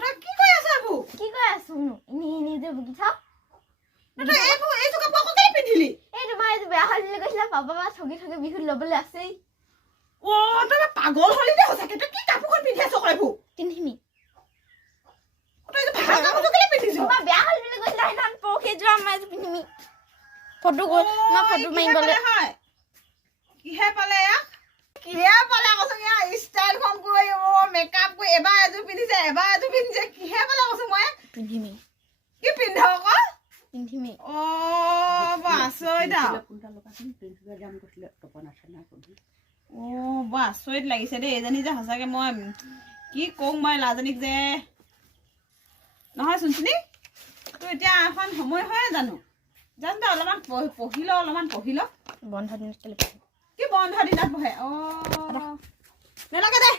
তই কি কৈ আছ এইবোৰ কি কৈ আছো নি যে বুকি থাক তই এইটো কাপোৰ আকৌ কেলে পিন্ধিলি এই তোমাৰ এইটো বেয়া হ'ল বুলি কৈছিলা পাপা বা ঠগি বিহুত ল'বলৈ আছেই তই পাগল হলি দে সঁচাকে তই কি কাপোৰখন পিন্ধি আছ এইবোৰ পিন্ধিমি তই এইটো ভাল কাপোৰটো কেলে পিন্ধিছ তোমাৰ বেয়া হ'ল বুলি কৈছিলা সেইদিনাখন পৰহি যোৱা মই এইটো পিন্ধিমি ফটো মই ফটো মাৰিবলৈ কিহে পালে কৈছো ষ্টাইলখন গৈ মেকআপ কৰি এবাৰ এযোৰ পিন্ধিছে কিহে পালে কৈছো মই পিন্ধিমি কি পিন্ধ আকৌ পিন্ধিমি বৰ আচৰিত লাগিছে দেই এইজনী যে সঁচাকে মই কি কওঁ মই লাজনীক যে নহয় চোনচিনি তোৰ এতিয়া এখন সময় হয়ে জানো জানো তই অলপমান পঢ়ি ল বন্ধ দিনত কি বন্ধ দিনত পঢ়ে নালাগে দে